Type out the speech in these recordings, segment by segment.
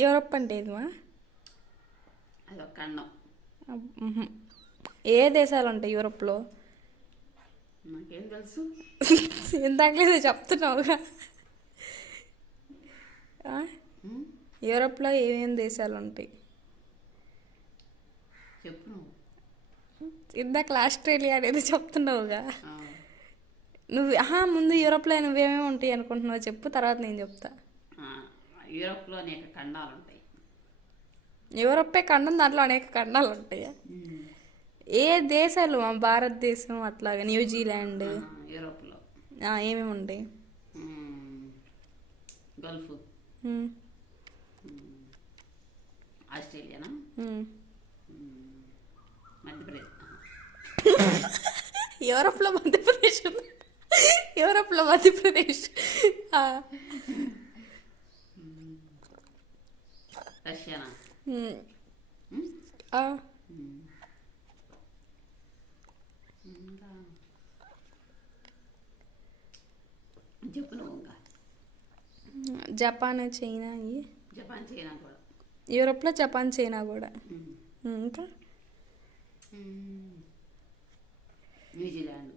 Europe అంటే ఏదిమా? అదొక ఖండం. ఏ దేశాలు ఉంటాయి యూరప్లో? నాకేం తెలుసు. ఇందాకలేదు చెప్తున్నావుగా. యూరప్లో ఏమేమి దేశాలు ఉంటాయి చెప్పు నువ్వు. ఇందాక ఆస్ట్రేలియా అనేది చెప్తున్నావుగా నువ్వు. ముందు యూరప్లో నువ్వేమేమి ఉంటాయి అనుకుంటున్నావు చెప్పు, తర్వాత నేను చెప్తా. యూరప్లో అనేక ఖండాలు ఉంటాయి. యూరప్పే ఖండం, దాంట్లో అనేక ఖండాలు ఉంటాయి. ఏ దేశాలు? భారతదేశం అట్లాగా, న్యూజిలాండ్. యూరప్లో ఏమేమి ఉంటాయి? గల్ఫ్, ఆస్ట్రేలియానా, మధ్యప్రదేశ్. యూరప్లో మధ్యప్రదేశ్ ఉంది. యూరప్లో మధ్యప్రదేశ్. రష్యానా? చెప్పు నువ్వు. ఇంకా జపాన్, చైనా. జపాన్, చైనా కూడా. యూరప్లో జపాన్, చైనా కూడా. ఇంకా న్యూజిలాండ్.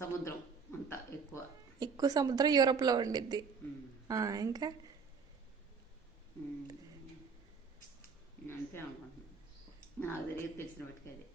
సముద్రం అంతా ఎక్కువ సముద్రం యూరప్లో ఉండిద్ది. ఇంకా అంతే అనుకుంటున్నాను. నాకు తెలియదు, తెలిసిన వాటికి అది.